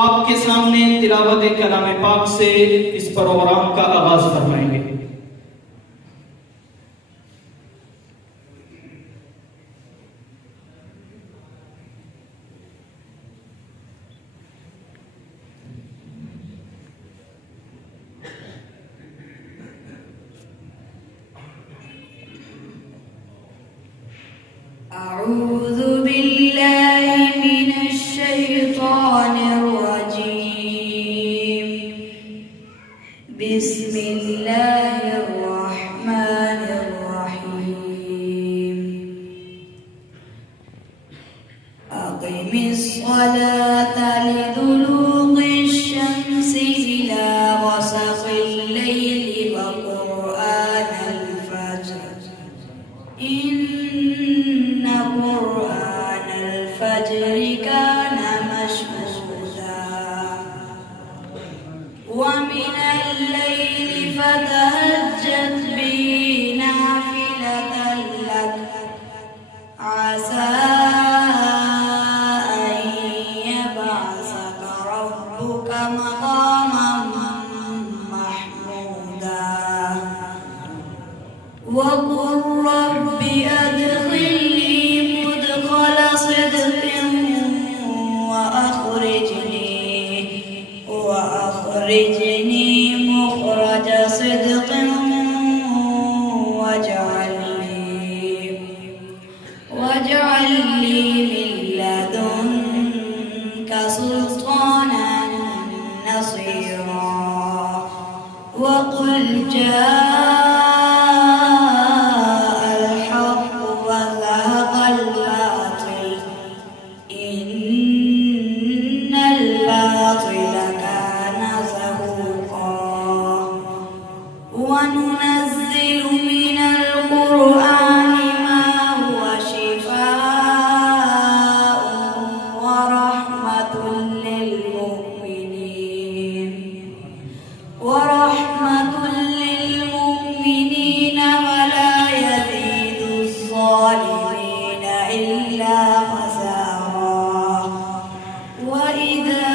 آپ کے سامنے تلاوت کلام پاک سے اس پروگرام کا آغاز فرمائیں گے۔ أعوذ بالله من الشيطان الرجيم بسم الله الرحمن الرحيم أقم الصلاة لدلوق الشمس إلى غسق الليل وقرآن الفجر إن قرآن الفجر كان مشهودا ومن الليل فتهجد به نافلة لك عسى أن يبعثك ربك مقاما محمودا وقل رب أدخلني مدخل صدق وأخرجني مخرج صدق واجعل لي من لدنك سلطانا نصيرا وقل جاء الحق وزهق الباطل إن الباطل كان زهوقا وننزل من القرآن ما هو شفاء ورحمة للمؤمنين ولا يزيد الظالمين إلا خسارا وإذا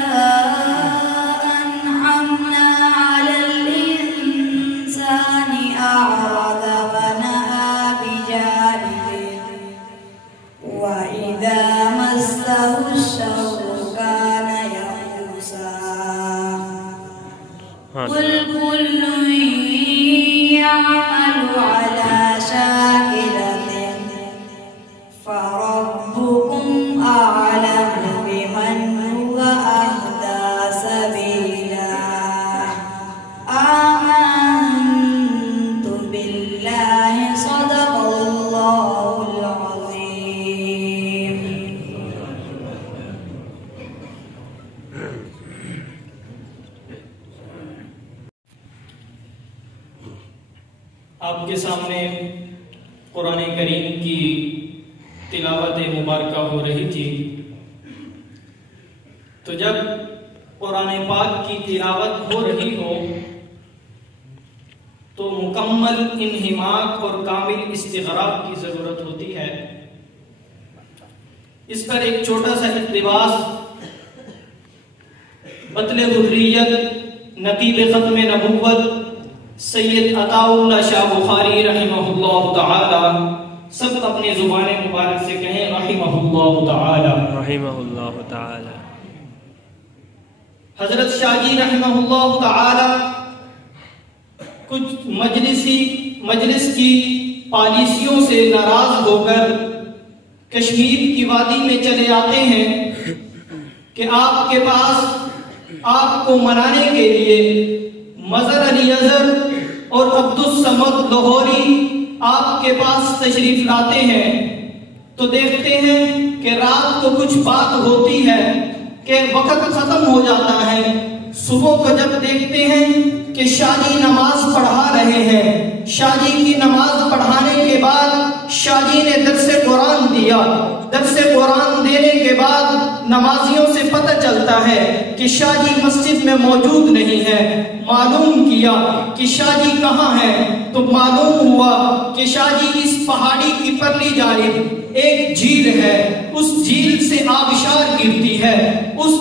أنعمنا على الإنسان أعرض ونأى بجانبه وإذا مسه الشر كان يئوسا قل كل يعمل على شاكلته فربكم أعلم بمن هو أهدى سبيلا آمنت بالله صدق الله العظيم آپ کے سامنے قرآن کریم کی تلاوت مبارکہ ہو رہی تھی، تو جب قرآن پاک کی تلاوت ہو رہی ہو تو مکمل انہماک اور کامل استغراق کی ضرورت ہوتی ہے۔ اس پر ایک چھوٹا سا اقتباس بطل حریت نقیب ختم نبوت سید عطا اللہ شاہ بخاری رحمہ اللہ تعالی، سب اپنے زبان مبارک سے کہیں رحمہ اللہ تعالی، رحمہ اللہ تعالی۔ حضرت شاہ جی رحمہ اللہ تعالی کچھ مجلس کی پالیسیوں سے ناراض ہو کر کشمیر کی وادی میں چلے آتے ہیں کہ آپ کے پاس آپ کو منانے کے لیے مظہر علی اظہر اور عبدالصمد لاہوری آپ کے پاس تشریف لاتے ہیں، تو دیکھتے ہیں کہ رات کو کچھ بات ہوتی ہے کہ وقت ختم ہو جاتا ہے، صبح کو جب دیکھتے ہیں کہ شاہ جی نماز پڑھا رہے ہیں، شاہ جی کی نماز پڑھانے کے بعد شاہ جی نے درس قرآن دیا، درس قرآن دینے کے بعد نمازیوں سے پتہ چلتا ہے کہ شاہ جی مسجد میں موجود نہیں ہے۔ معلوم کیا کہ شاہ جی کہاں ہے تو معلوم ہوا کہ شاہ جی اس پہاڑی کی پرلی جانب ایک جھیل ہے، اس جھیل سے آبشار گرتی ہے۔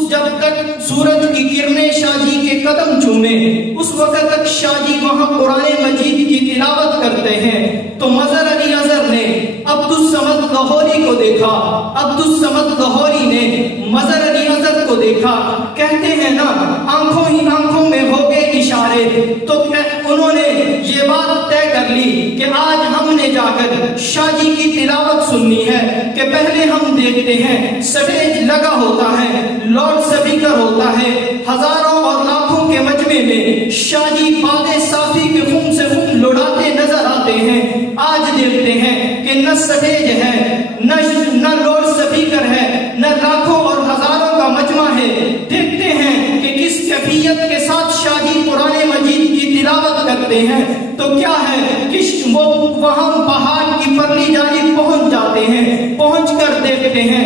جب تک سورج کی کرنیں شاہ جی کے قدم چومے اس وقت تک شاہ جی وہاں قرآن مجید کی تلاوت کرتے ہیں۔ تو مظہر علی اظہر نے عبدالصمد لاہوری کو دیکھا، عبدالصمد لاہوری نے مظہر علی اظہر کو دیکھا۔ کہتے ہیں نا آنکھوں ہی آنکھوں میں ہو گئے اشارے، تو انہوں نے یہ بات طے کر لی کہ آج ہم نے جا کر شاہ جی کی تلاوت سننی ہے کہ پہلے ہم دیکھتے ہیں سٹیج لگا ہوتا ہے، لاؤڈ سپیکر ہوتا ہے، ہزاروں اور لاکھوں کے مجمع میں شاہ جی باد صافی کے خم سے خم لڑاتے نظر آتے ہیں۔ آج دیکھتے ہیں کہ نہ سٹیج ہے، نہ لاؤڈ سپیکر ہے، نہ لاکھوں اور ہزاروں کا مجمع ہے۔ دیکھتے ہیں کہ کس کیفیت کے ساتھ شاہ جی قرآن مجید کی تلاوت کرتے ہیں۔ تو کیا ہے کہ وہ وہاں پہاڑ کی پرلی جانب پہنچ جاتے ہیں، پہنچ کر دیکھتے ہیں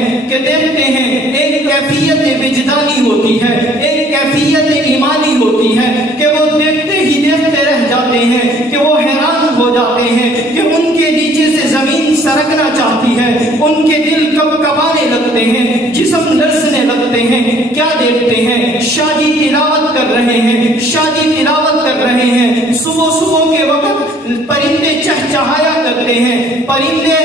ایک کیفیت وجدانی ہوتی ہے، ایک کیفیت ایمانی ہوتی ہے کہ وہ دیکھتے ہی دیکھتے رہ جاتے ہیں، کہ وہ حیران ہو جاتے ہیں کہ ان کے نیچے سے زمین سرکنا چاہتی ہے، ان کے دل کبکبانے لگتے ہیں، جسم لرزنے لگتے ہیں۔ کیا دیکھتے ہیں؟ شاہ جی تلاوت کر رہے ہیں، شاہ جی تلاوت کر رہے ہیں۔ صبح کے وقت پرندے چہچہایا کرتے ہیں، پرندے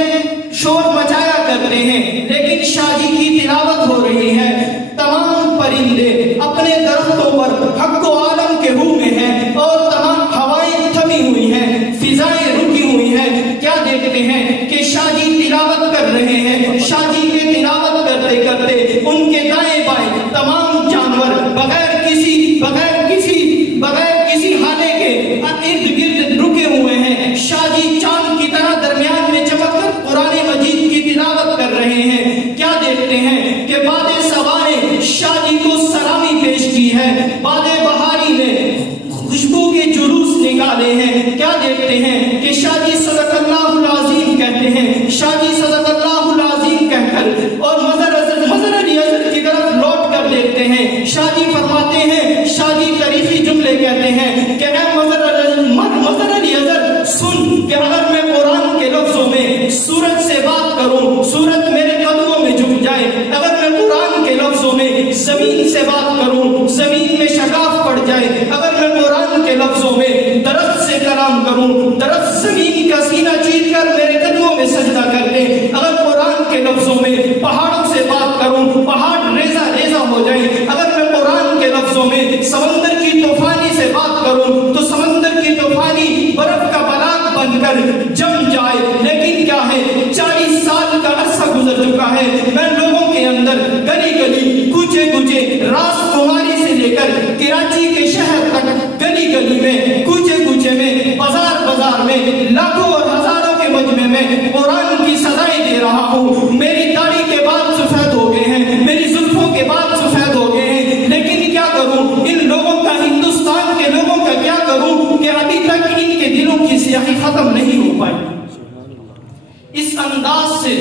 شور مچایا کرتے ہیں، لیکن شاہ جی کی تلاوت ہو رہی ہے۔ تمام پرندے اپنے درختوں پر حق و عالم کے ہو میں ہیں اور تمام ہوائیں تھمی ہوئی ہیں، فضائیں رکی ہوئی ہیں۔ کیا دیکھتے ہیں کہ شاہ جی تلاوت کر رہے ہیں۔ شاہ جی کے تلاوت کرتے کرتے ان کے دائیں بائیں تمام جانور بغیر کسی حالے کے ارد گرد رکے ہوئے ہیں۔ شاہ جی چاند کی طرح درمیان میں چمک کر قرآن مجید کی تلاوت کر رہے ہیں۔ کیا دیکھتے ہیں کہ باد صبا نے شاہ جی کو سلامی پیش کی ہے، باد بہاری نے خوشبو کے جلوس نکالے ہیں۔ کیا دیکھتے ہیں کہ شاہ جی صدق اللہ العظیم کہتے ہیں، شاہ جی صدق اللہ العظیم کہہ کر اور مظہر علی اظہر کی طرف لوٹ کر دیکھتے ہیں۔ شاہ جی فرماتے ہیں، شاہ جی تاریخی جملے کہتے ہیں کہ اے مظہر علی اظہر سن کہ اگر میں قرآن کے لفظوں میں سورج سے بات کروں سورج میرے قدموں میں جھک جائے، اگر میں قرآن کے لفظوں میں زمین سے بات کروں زمین میں شگاف پڑ جائے، اگر میں قرآن کے لفظوں میں درخت سے کلام کروں درخت زمین کا سینہ چیر کر میرے قدموں میں سجدہ کر دے، اگر قرآن کے لفظوں میں پہاڑوں سے بات کروں پہاڑ ریزہ ریزہ ہو جائے، اگر میں قرآن کے لفظوں میں سمندر کی طوفانی سے بات کروں تو سمندر کی طوفانی برف کا بلاک بن کر جم جائے۔ لیکن کیا ہے 40 سال کا عرصہ گزر چکا ہے، میں لوگوں کے اندر گلی گلی کوچے کوچے راس کماری سے لے کر کراچی کے شہر تک گلی گلی میں کوچے کوچے میں بازار بازار میں لاکھوں اور ہزاروں کے مجمع میں قرآن کی سزائیں دے رہا ہوں۔ میری داڑھی کے بال سفید ہو گئے ہیں، میری زلفوں کے بال سفید ہو گئے ہیں، لیکن کیا کروں ان لوگوں کا، ہندوستان کے لوگوں کا کیا کروں کہ ابھی تک ان کے دلوں کی سیاہی ختم نہیں ہو پائی۔ اس انداز سے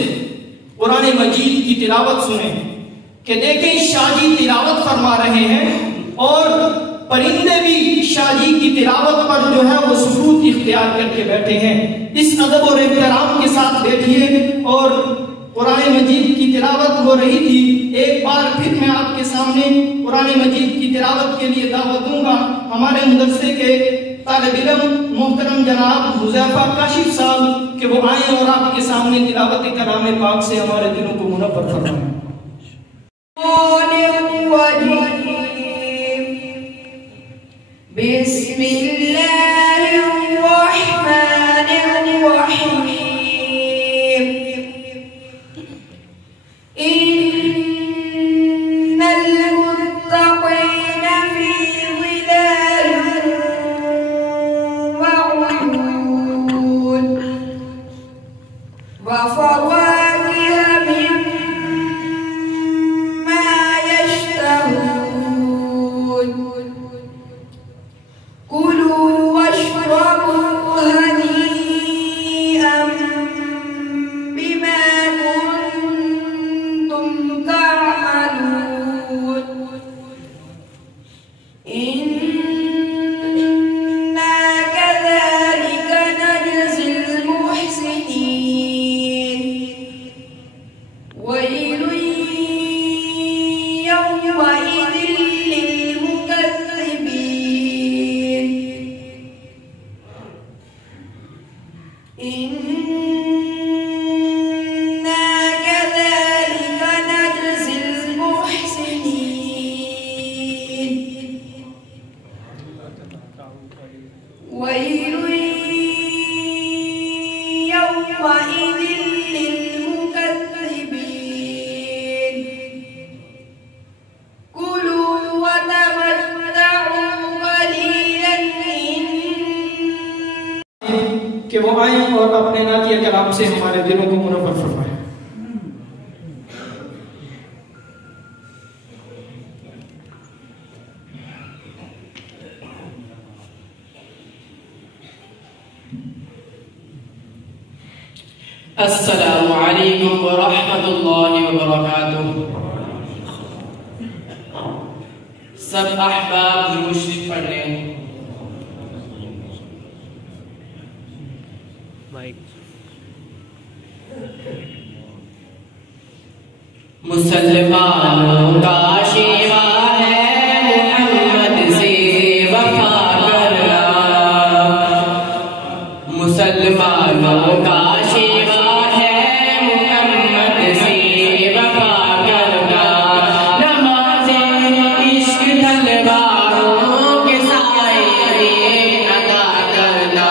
قرآن مجید کی تلاوت سنیں کہ دیکھیں شاہ جی تلاوت فرما رہے ہیں اور پرندے بھی شاہ جی کی تلاوت پر جو ہے وہ سکوت اختیار کر کے بیٹھے ہیں۔ اس ادب اور احترام کے ساتھ بیٹھیے اور قرآن مجید کی تلاوت ہو رہی تھی۔ ایک بار پھر میں آپ کے سامنے قرآن مجید کی تلاوت کے لیے دعوت دوں گا ہمارے مدرسے کے طالب علم محترم جناب حذیفہ کاشف صاحب کہ وہ آئیں اور آپ کے سامنے تلاوت کلام پاک سے ہمارے دلوں کو منور فرمائیں۔ بسم اللہ الرحمن الرحیم ان المتقین فی ظلال وعیون وفواکہ مما یشتہون کلوا وہ آئیں اور اپنے نعتیہ کلام سے ہمارے دلوں کو منور فرمائیں۔ السلام علیکم ورحمۃ اللہ وبرکاتہ۔ سب احباب درود شریف پڑھ لیں۔ مسلمانوں کا شیوا ہے محمد سے وفا کرنا، مسلمانوں کا شیوا ہے محمد سے وفا کرنا، نماز عشق تلواروں کے سائے میں ادا کرنا،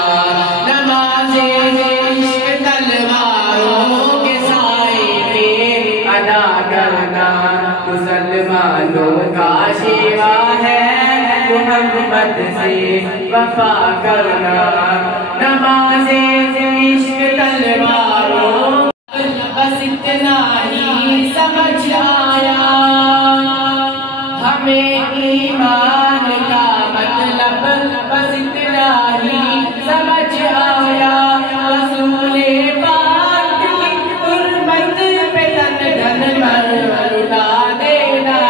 نماز عشق تلواروں کے سائے میں ادا کرنا، مسلمانوں کا شیوا ہے محمد سے وفا کرنا، نماز عشق تلواروں بس اتنا ہی سمجھ آیا ہمیں ایمان کا مطلب، بس اتنا ہی سمجھ آیا رسول پاک کی حرمت پہ تن دھن مر لٹا دینا،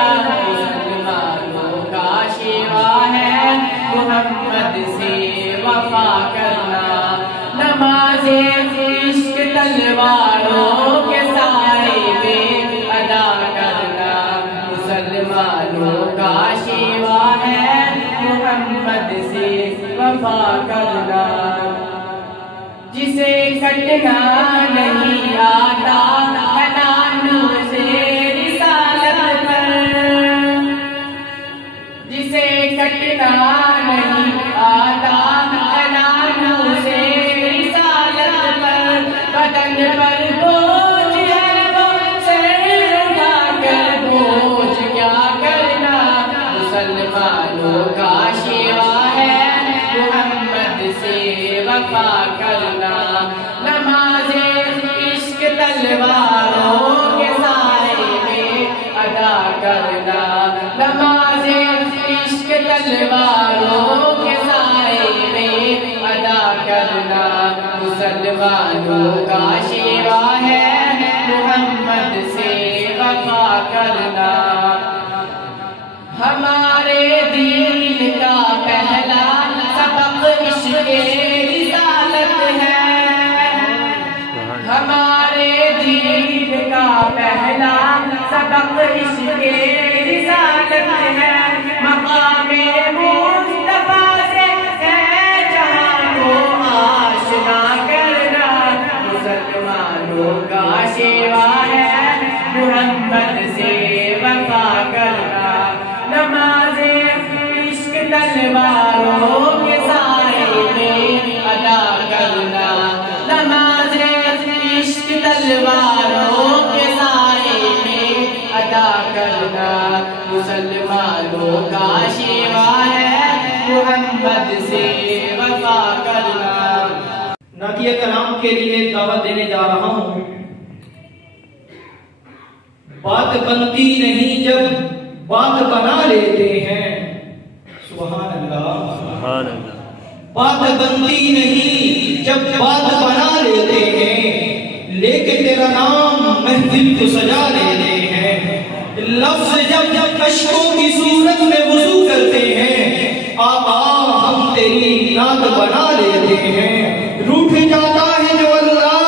مسلمانوں کا شیوا ہے محمد سے وفا کرنا، نماز عشق تلواروں کے سائے میں ادا کرنا، مسلمانوں کا شیوا ہے محمد سے وفا کرنا، جسے کٹنا نہیں آتا حنانوں سے رسالت پر، جسے کٹنا نہیں آتا حنانوں سے رسالت پر، بدن پر بوجھ ہے وہ سر اٹھا کر بوجھ کیا کرنا، مسلمانوں کا شیوا ہے محمد سے وفا کرنا، نماز عشق تلواروں کے سائے میں ادا کرنا، نماز عشق تلواروں کے سائے میں ادا کرنا، مسلمانوں کا شیوا ہے محمد سے وفا کرنا، ہمارے دین کا پہلا سبق عشق رسالت ہے، ہمارے دین کا پہلا سبق عشق رسالت ہے، مقام مصطفیٰ سے ہے جہاں کو آشنا کرنا، مسلمانوں کا شیوا ہے محمد سے وفا کرنا، نماز عشق تلواروں کے سائے میں ادا کرنا، نماز عشق تلواروں کے سائے میں ادا کرنا، مسلمانوں کا شیوا ہے محمد سے وفا کرنا۔ نعتیہ کلام کے لیے دعوت دینے جا رہا ہوں۔ بات بنتی نہیں جب بات بنا لیتے ہیں، سبحان اللہ، سبحان اللہ، بات بنتی نہیں جب بات بنا لیتے ہیں، لے کے تیرا نام محفل کو سجا لیتے ہیں، لفظ جب اشکوں کی صورت میں وضو کرتے ہیں، آقا ہم تیری نعت بنا لیتے ہیں، روٹھ جاتا ہے جو اللہ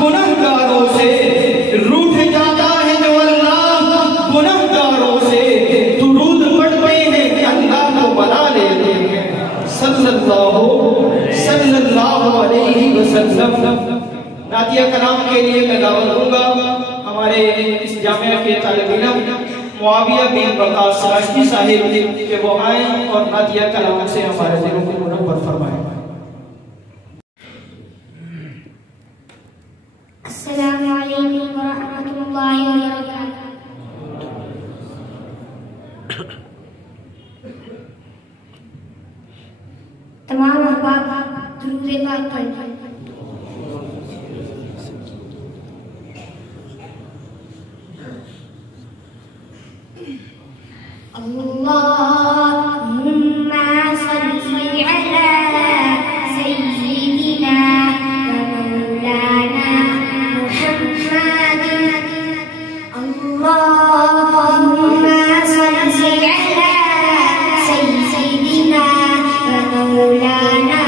گنہگاروں سے، روٹھ جاتا ہے جو اللہ گنہگاروں سے، درود پڑھتے ہیں کہ اللہ کو بنا لیتے ہیں، صلی اللہ علیہ وسلم۔ نعتیہ کلام کے لیے میں دعوت دوں گا ہمارے اس جامعہ کے طالب علم معاویہ بن وقاص راشدی صاحب کہ وہ آئیں اور نعتیہ کلام سے ہمارے دلوں کو منور فرمائیں۔ السلام علیکم ورحمۃ اللہ وبرکاتہ۔ تمام احباب درود پاک پڑھیں۔ مولانا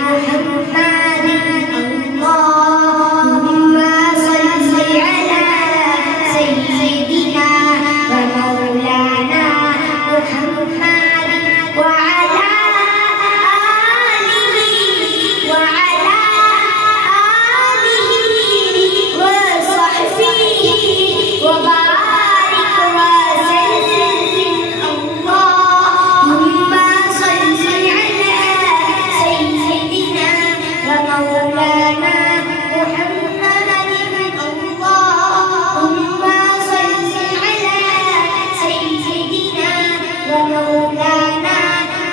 محمد اللهم صل على سيدنا ومولانا محمد وعلى آله وصحبه وبارك وسلم اللهم صل على سيدنا ومولانا محمد اللهم صل على سيدنا ومولانا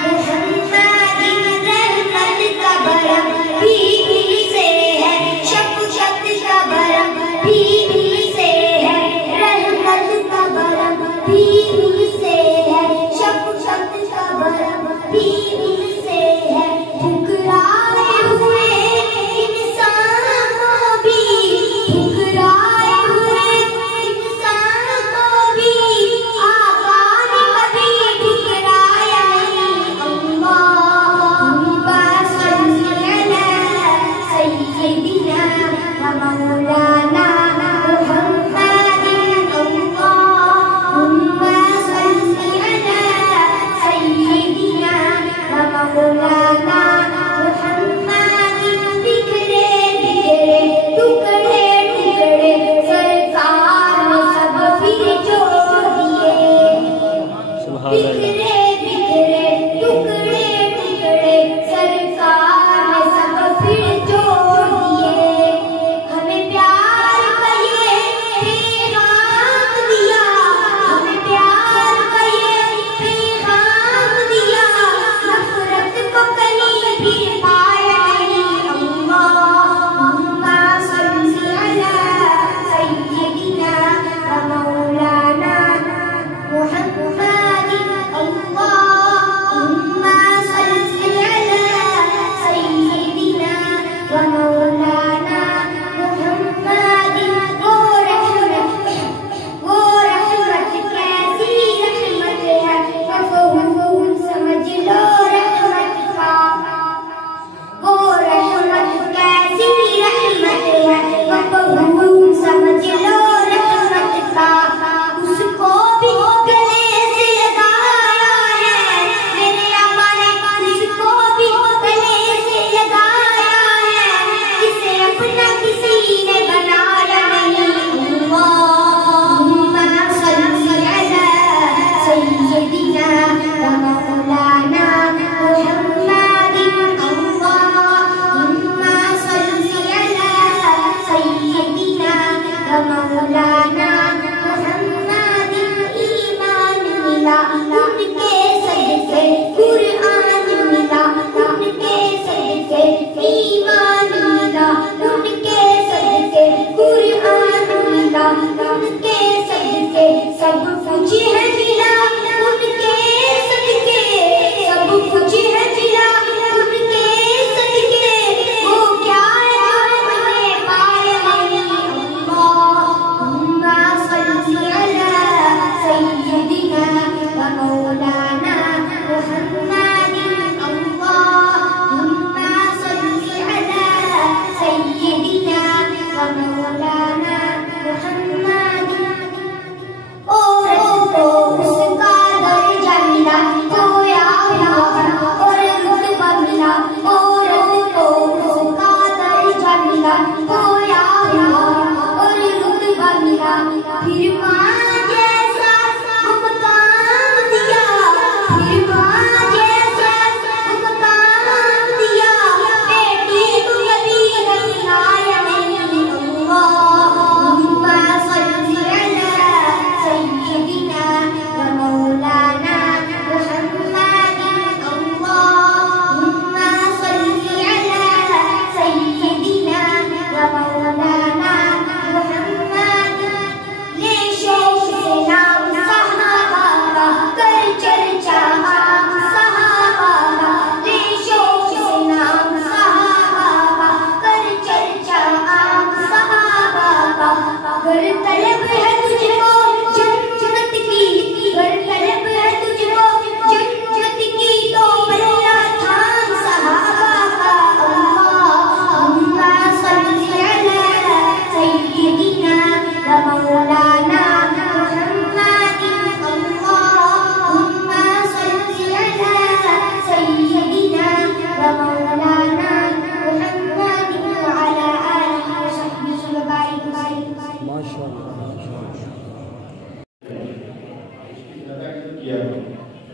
محمد رحمت کا برم بھی سے ہے شفقت کا برم بھی سے ہے رحمت کا برم بھی سے ہے شفقت کا برم بھی سے ہے ٹھکرائے ہوئے انسان کو بھی ٹھکرائے ہوئے انسان کو بھی آقا نے کبھی ٹھکرایا نہیں اللهم صل على سيدنا ومولانا محمد اللهم صل على سيدنا ومولانا محمد بکھرے بکھرے ٹکڑے ٹکڑے سرکار نے سب پھر جوڑ دیے سبحان اللہ. بکھرے بکھرے ٹکڑے ٹکڑے سرکار نے سب پھر جوڑ دیے ہمیں پیار کا یہ پیغام دیا ہمیں پیار کا یہ پیغام دیا نفرت کو کہیں بھی پایا نہیں اللهم صل على سيدنا ومولانا محمد اللهم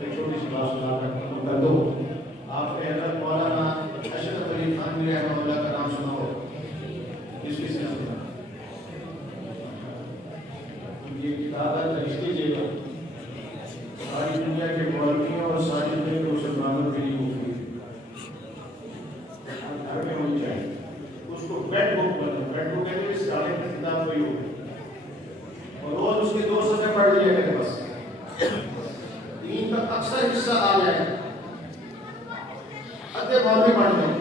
ایک چھوٹی سی بات سنا کر دو. آپ نے حضرت مولانا اشرف علی تھانوی رحمہ اللہ کا نام سنا ہو؟ کس نے سنا؟ یہ کتاب ہے تحریک جیل، ساری دنیا کے مولویوں اور ساری دنیا کے مسلمانوں کے لیے مفید گھر میں ہونی چاہیے. اس کو بیڈ بک بنو، بیڈ بک کہتے ہیں اس کالے کی کتاب کوئی ہو اور روز اس کے 2 صفحے پڑھ لیا کرے. بس دین کا اکثر حصہ آ جائے، ادھے مولوی پڑھ لیں.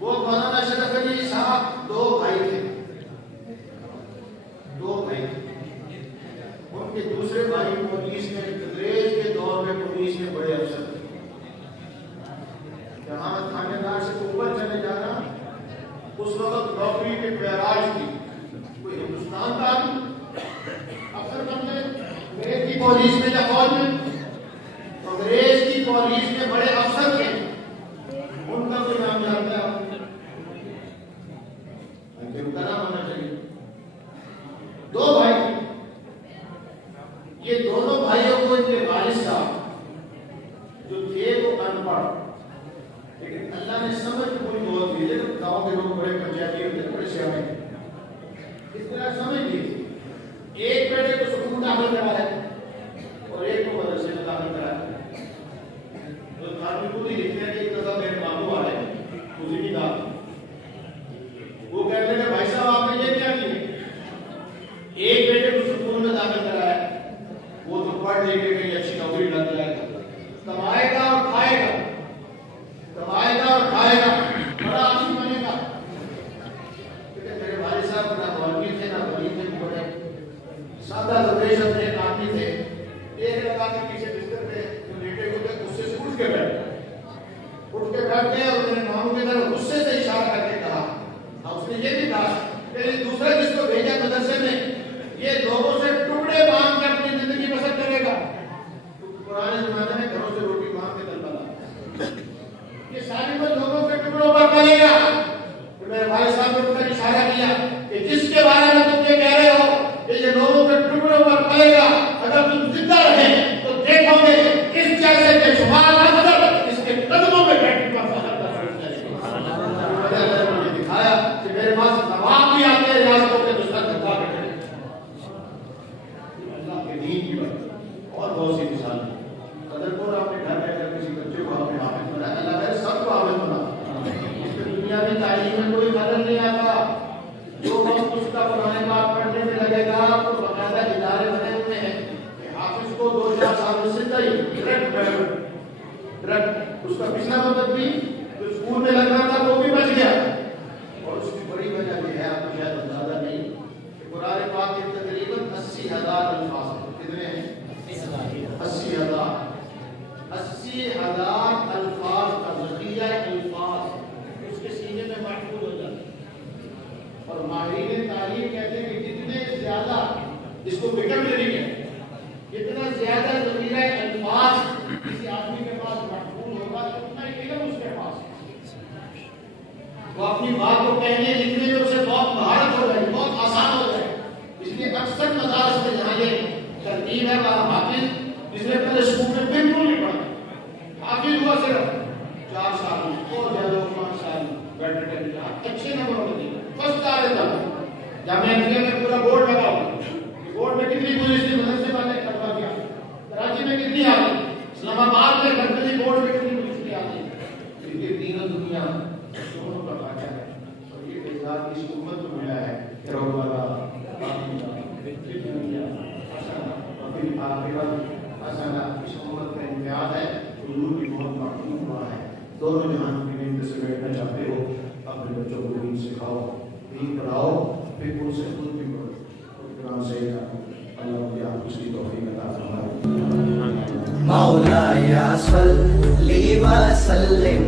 وہ مولانا اشرف علی صاحب 2 بھائی تھے، 2 بھائی. ان کے دوسرے بھائی پولیس میں، انگریز کے دور میں پولیس میں بڑے افسر تھے. جہاں تھانے دار سے اوپر چلے جانا اس وقت نوکری کے معراج تھی. کوئی ہندوستان کا افسر بنتے انگریز کی پولیس میں یا فوج میں، انگریز کی پولیس میں بڑے افسر تھے. ان کا کوئی نام جانتا ہے؟ ان کا نام ہونا چاہیے. 2 بھائی، یہ دونوں بھائیوں کو ان کے والد صاحب جو تھے وہ ان پڑھ، لیکن اللہ نے سمجھ کوئی بہت دی. لیکن گاؤں کے لوگ بڑے پنچایتی ہوتے ہیں، بڑے سیاح ہیں، اس طرح سمجھ لی. ایک بیٹے کو سکول داخل کرایا اور ایک کو مدرسے میں داخل کرایا. تو تھانوی خود ہی لکھتے ہیں کہ ایک دفعہ میرے ماموں آئے اسی کی دعوت. وہ کہتے ہیں کہ بھائی صاحب آپ نے یہ کیا کیا؟ ایک بیٹے کو سکول میں داخل کرایا، وہ تو پڑھ لے کے کہیں اچھی نوکری لگ جائے گا، کمائے گا اور کھائے گا، کمائے گا اور کھائے گا، بڑا آدمی بنے گا. لیکن میرے والد صاحب نہ مولوی تھے نہ ولی تھے، بڑے سادہ درویش اپنے ایک آدمی تھے. ایک لگا کے پیچھے بستر پہ جو لیٹے ہوئے تھے غصے سے اٹھ کے بیٹھ گئے اور میرے ماموں کی طرف غصے سے اشارہ کر کے کہا. اور اس نے یہ بھی کہا کہ دوسرا جس کو بھیجا مدرسے میں یہ لوگوں سے ٹکڑے باندھ کے اپنی زندگی بسر کرے گا. پرانے زمانے میں گھروں سے روٹی باندھ کے چلتا تھا، یہ ساری وہ لوگوں کے ٹکڑوں پر پڑے گا. میرے بھائی صاحب نے ان اشارہ کیا کہ جس کے بارے میں تم یہ کہہ رہے ہو کہ یہ لوگوں کے ٹکڑوں پر پڑے گا، اگر تم زندہ رہے تو دیکھو گے اس جیسے بے شمار نظر اس کے قدموں میں بیٹھ کر دکھایا کہ میرے پاس نواب بھی آتے ہیں ریاستوں کے دشمن دفاع کرتے ہیں. اللہ کے دین کی بات اور بہت سی مثال ہے. قدر کو آپ نے گھر بیٹھ کر کسی بچے کو آپ نے حافظ بنایا، اللہ نے سب کو حافظ بنا. دنیا میں تعلیم میں کوئی خلل نہیں آتا. جو وقت اس کا قرآن پاک پڑھنے میں لگے گا تو باقاعدہ ادارے بنے ہوئے ہیں کہ حافظ کو 2-4 سال سے ڈائریکٹ اس کا پچھلا مدد بھی جو اسکول میں لگنا تھا وہ بھی بچ گیا. اور اس کی بڑی وجہ یہ ہے، آپ کو شاید اندازہ نہیں کہ قرآن پاک کے تقریباً 80,000 الفاظ ہیں. کتنے ہیں؟ 80,000 الفاظ کا ذخیرہ الفاظ اس کے سینے میں محفوظ ہو جاتا ہے. اور ماہرین تعلیم کہتے ہیں کہ جتنے زیادہ اس کو ویکیبلری ہے، جتنا زیادہ ذخیرہ الفاظ کسی آدمی کے پاس محفوظ ہوگا اتنا علم اس کے پاس وہ اپنی بات کو کہنے لکھنے میں اسے بہت مہارت ہو جائے، بہت آسان ہو جائے. اس لیے اکثر مدارس میں جہاں یہ ترتیب ہے وہاں حافظ جس نے پہلے اسکول میں بالکل نہیں پڑھا، حافظ ہوا صرف 4 سال اور زیادہ 5 سال بیٹھ کر اچھے نمبر ہوتے فرسٹ آ رہے تھا. جامعہ ملیہ میں پورا بورڈ لگا ہوا، بورڈ میں کتنی پوزیشن مدرسے والے کروا دیا. کراچی میں کتنی آتی، اسلام آباد میں مرکزی بورڈ میں کتنی پوزیشن آتی. یہ دین و دنیا دونوں کا فائدہ ہے. اور یہ اعزاز اس امت کو ملا ہے کہ ربنا اس امت کا امتیاز ہے، حضور کی بہت معقول ہوا ہے. دونوں جہان کی نیند سے بیٹھنا چاہتے ہو اپنے بچوں کو دین سکھاؤ، دین پڑھاؤ، پھر ان سے خود بھی پڑھو. قرآن سے اللہ مجھے آپ اس کی توفیق عطا فرمائے. مولایا صلی وسلم